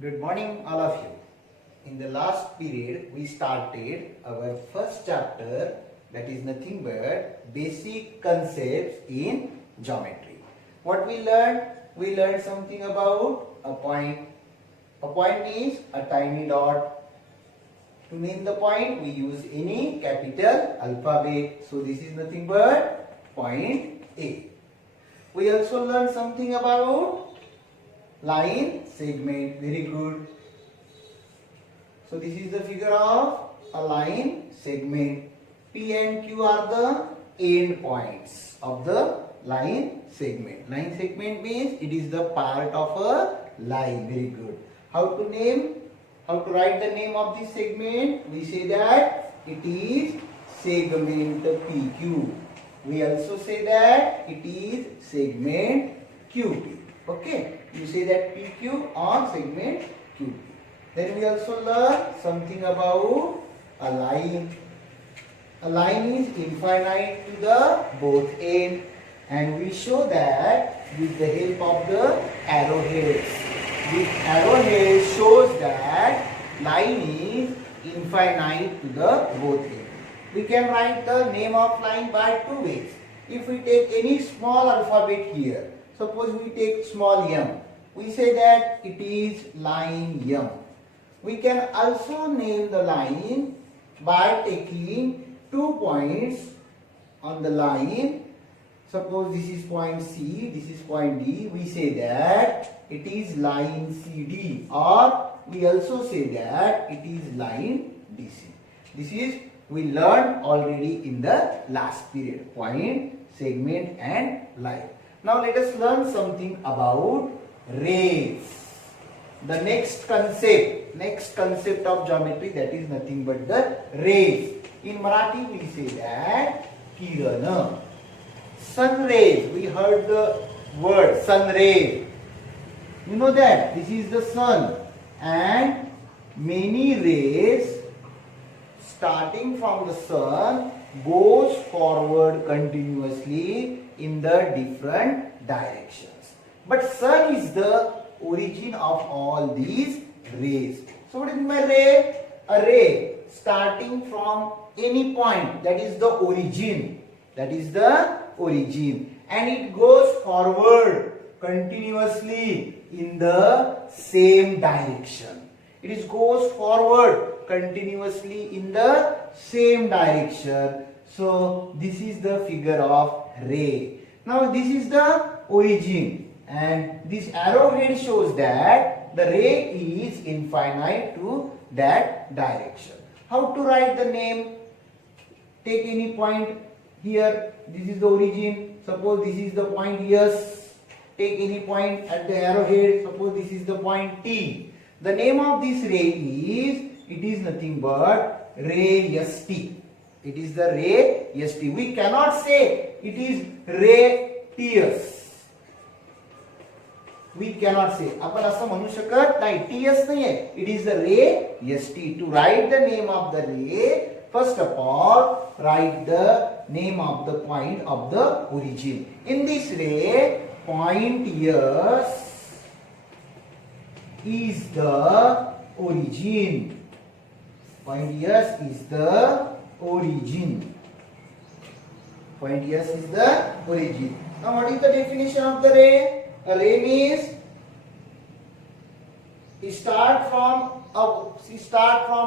Good morning, all of you. In the last period, we started our first chapter, that is nothing but basic concepts in geometry. What we learned? We learned something about a point. A point is a tiny dot. To name the point, we use any capital alphabet. So this is nothing but point A. We also learned something about line segment. Very good. So this is the figure of a line segment. P and Q are the end points of the line segment. Line segment means it is the part of a line. Very good. How to name? How to write the name of this segment? We say that it is segment PQ. We also say that it is segment QP. Okay, you say that PQ on segment QP. Then we also learn something about a line. A line is infinite to the both ends, and we show that with the help of the arrowheads. This arrowhead shows that line is infinite to the both ends. We can write the name of line by two ways. If we take any small alphabet here, suppose we take small m, we say that it is line m. We can also name the line by taking 2 points on the line. Suppose this is point C, this is point D. We say that it is line CD, or we also say that it is line DC. This is we learned already in the last period. Point, segment and line. Now let us learn something about rays. The next concept of geometry, that is nothing but the rays. In Marathi we say that kirana. Sun rays, we heard the word sun rays. You know that this is the sun, and many rays starting from the sun goes forward continuously in the different directions. But sun is the origin of all these rays. So what is my ray? A ray starting from any point, that is the origin. That is the origin. And it goes forward continuously in the same direction. It goes forward continuously in the same direction. So this is the figure of ray. Now this is the origin, and this arrowhead shows that the ray is infinite to that direction. How to write the name? Take any point here. This is the origin. Suppose this is the point S. Take any point at the arrowhead. Suppose this is the point T. The name of this ray is, it is nothing but ray ST. It is the ray ST. We cannot say it is ray TS. We cannot say. आपण असं म्हणू शकत नाही. TS नाही आहे. It is the ray ST. To write the name of the ray, first of all, write the name of the point of the origin. In this ray, point S is the origin. Point S is the origin. Point S is the origin. Now what is the definition of the ray? A ray means it start from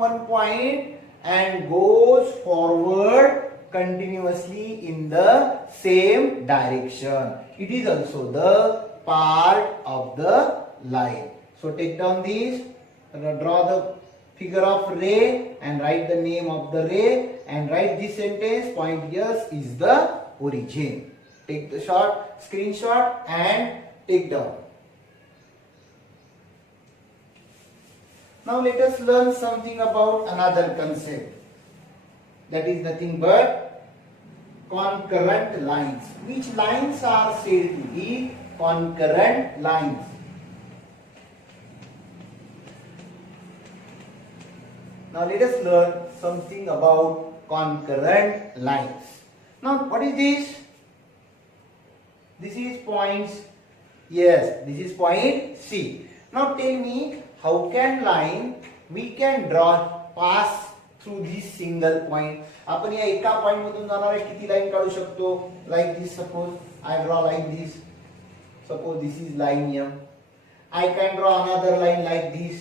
one point and goes forward continuously in the same direction. It is also the part of the line. So take down these, draw the figure of ray and write the name of the ray, and write this sentence, point S is the origin. Take the screenshot and take down. Now let us learn something about another concept. That is nothing but concurrent lines. Which lines are said to be concurrent lines? Now let us learn something about concurrent lines. Now what is this? This is points. Yes, this is point C. Now tell me, how can line we can draw pass through this single point. आपण या एका point मधून जाणाऱ्या किती line काढू शकतो? Like this, suppose I draw like this. Suppose this is line M. I can draw another line like this.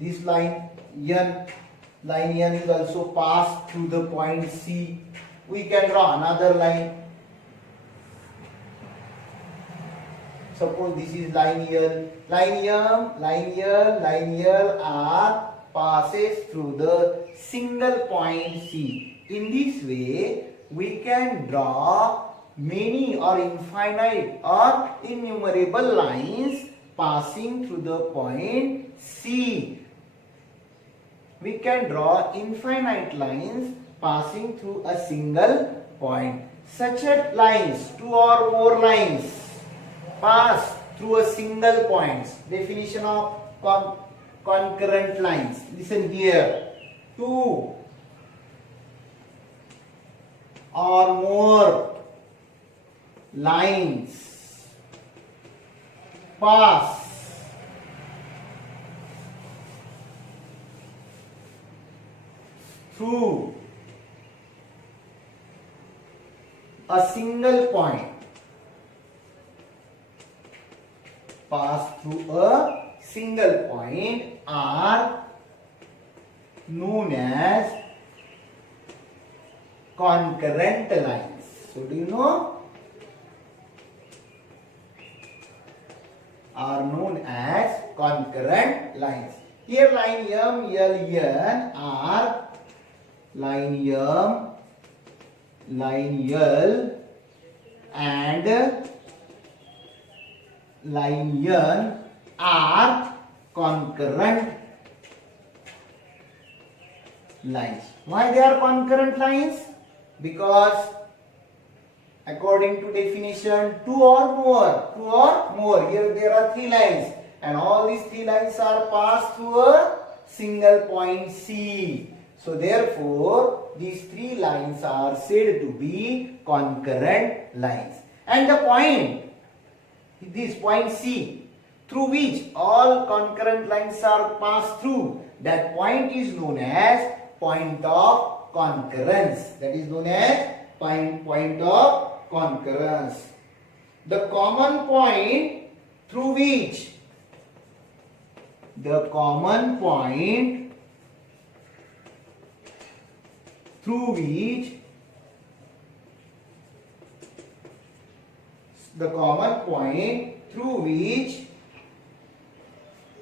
This line N. Line N is also passed through the point C. We can draw another line. Suppose this is line L. Line M, line L, line L are passes through the single point C. In this way, we can draw many or infinite or innumerable lines passing through the point C. We can draw infinite lines passing through a single point. Such lines, two or more lines, pass through a single point. Definition of concurrent lines. Listen here. Two or more lines pass through a single point. Pass through a single point are known as concurrent lines. So do you know? Are known as concurrent lines. Here line M, L, N are line M, line L and line N are concurrent lines. Why they are concurrent lines? Because according to definition, two or more. Here there are three lines, and all these three lines are passed through a single point C. So therefore, these three lines are said to be concurrent lines. And the point, this point C, through which all concurrent lines are passed through, that point is known as point of concurrence. That is known as point of concurrence. The common point through which the common point through which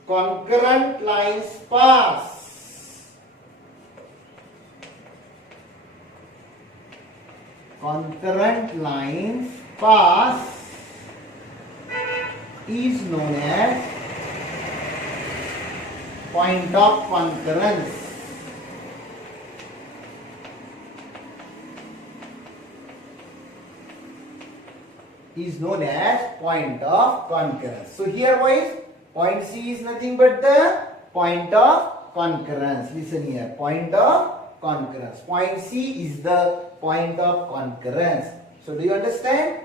concurrent lines pass is known as point of concurrence. Is known as point of concurrence. So here boys, point C is nothing but the point of concurrence. Listen here, point of concurrence. Point C is the point of concurrence. So do you understand?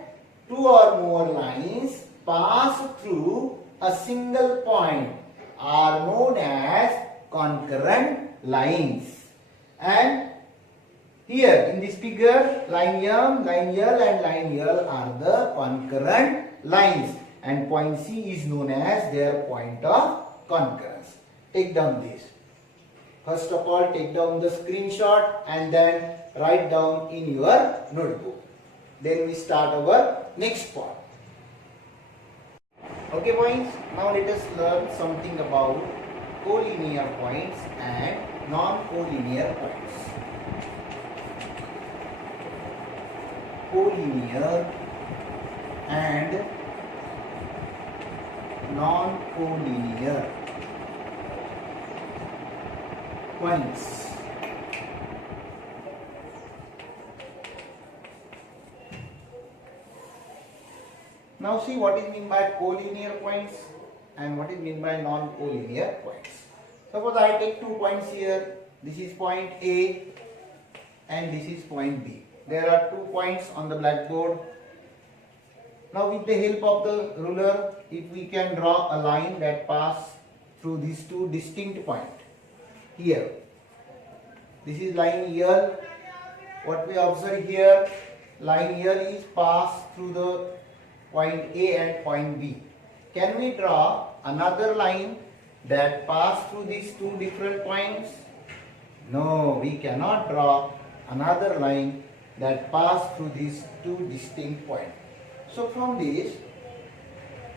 Two or more lines pass through a single point are known as concurrent lines. And here in this figure, line M, line L and line L are the concurrent lines, and point C is known as their point of concurrence. Take down this. First of all, take down the screenshot and then write down in your notebook. Then we start our next part. Okay boys, now let us learn something about collinear points and non-collinear points. Collinear and non-collinear points. Now see what is meant by collinear points and what is meant by non-collinear points. Suppose I take 2 points here. This is point A and this is point B. There are 2 points on the blackboard. Now with the help of the ruler, if we can draw a line that pass through these two distinct points. Here, this is line L. What we observe here, line L is passed through the point A and point B. Can we draw another line that pass through these two different points? No, we cannot draw another line that pass through these two distinct points. So from this,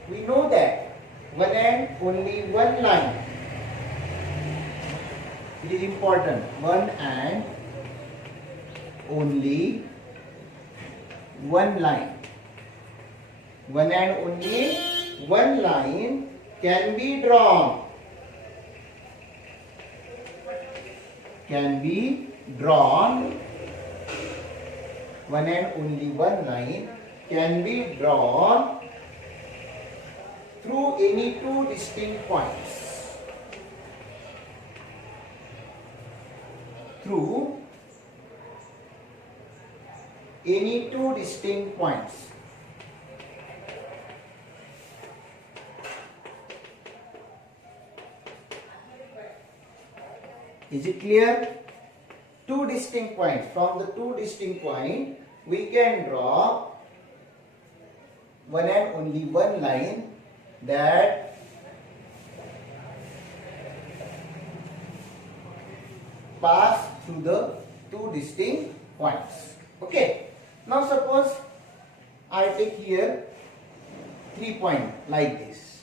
we know that one and only one line. It is important. One and only one line. One and only one line can be drawn. Can be drawn. One and only one line can be drawn through any two distinct points. Through any two distinct points. Is it clear? Two distinct points. From the two distinct points, we can draw one and only one line that pass through the two distinct points. Okay. Now suppose I take here 3 points like this.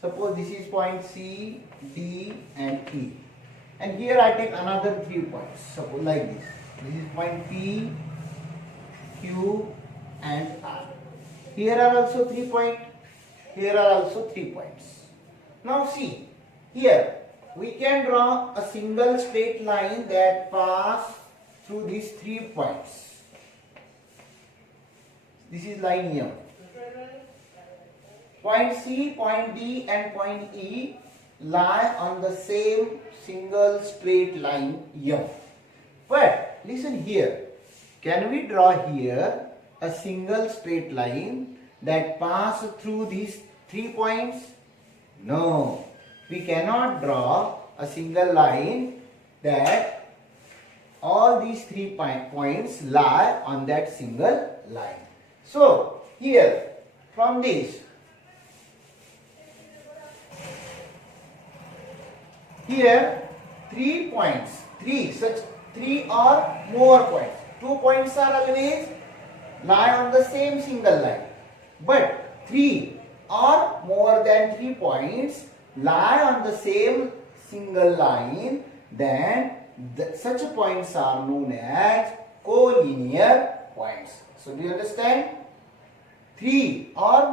Suppose this is point C, D and E. And here I take another 3 points. Suppose like this. This is point P, Q and R. Here are also 3 points. Here are also 3 points. Now see, here we can draw a single straight line that pass through these 3 points. This is line M. Point C, point D and point E lie on the same single straight line M. But listen here, can we draw here a single straight line that pass through these 3 points? No, we cannot draw a single line that all these 3 points lie on that single line. So here from this, here 3 points, 3 or more points. 2 points are always lie on the same single line. But 3 or more than 3 points lie on the same single line, then such points are known as collinear points. So do you understand? 3 or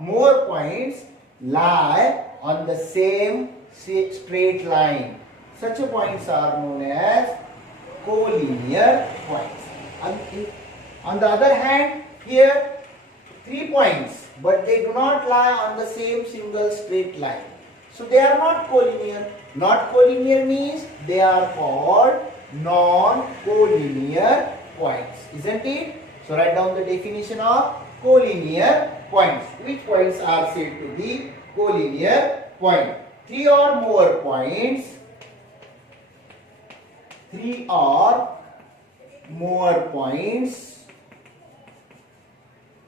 more points lie on the same straight line. Such points are known as collinear points. On the other hand, here 3 points, but they do not lie on the same single straight line. So they are not collinear. Not collinear means they are called non-collinear points, isn't it? So write down the definition of collinear points. Which points are said to be collinear point? 3 or more points. 3 or more points.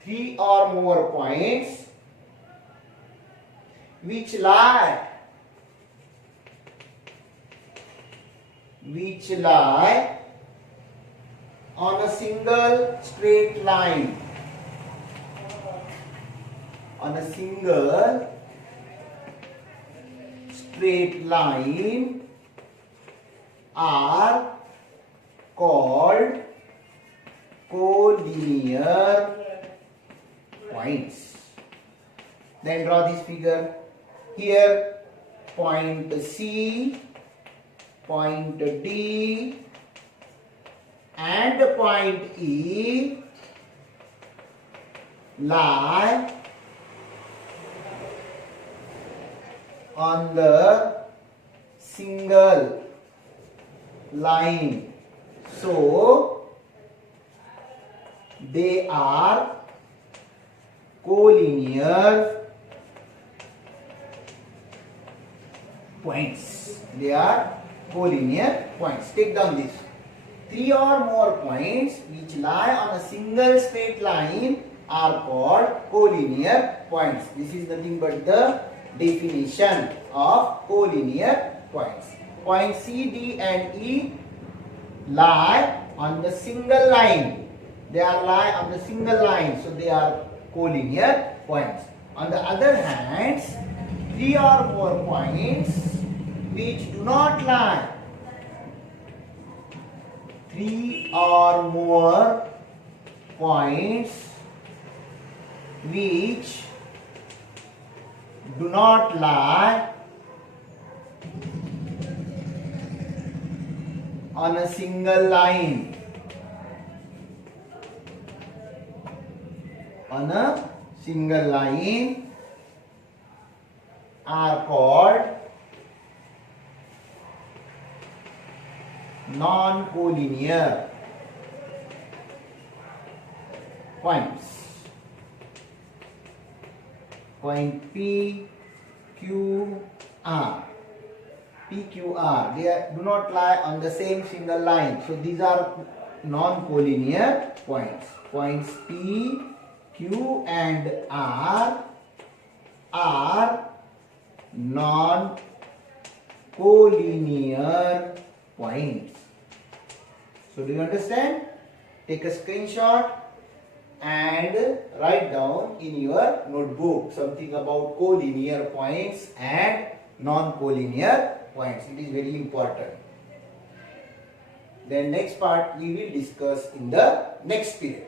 3 or more points which lie on a single straight line. On a single straight line are called collinear points. Then draw this figure. Here point C, point D and point E lie on the single line. So they are collinear points. They are collinear points. Take down this. 3 or more points which lie on a single straight line are called collinear points. This is nothing but the definition of collinear points. Points C, D and E lie on the single line. They are lie on the single line, so they are collinear points. On the other hand, 3 or more points which do not lie. 3 or more points which do not lie on a single line. On a single line are called non-collinear points. Point P, Q, R. P, Q, R. They do not lie on the same single line. So these are non-collinear points. Points P, Q and R are non-collinear points. So do you understand? Take a screenshot and write down in your notebook something about collinear points and non-collinear points. It is very important. Then next part we will discuss in the next period.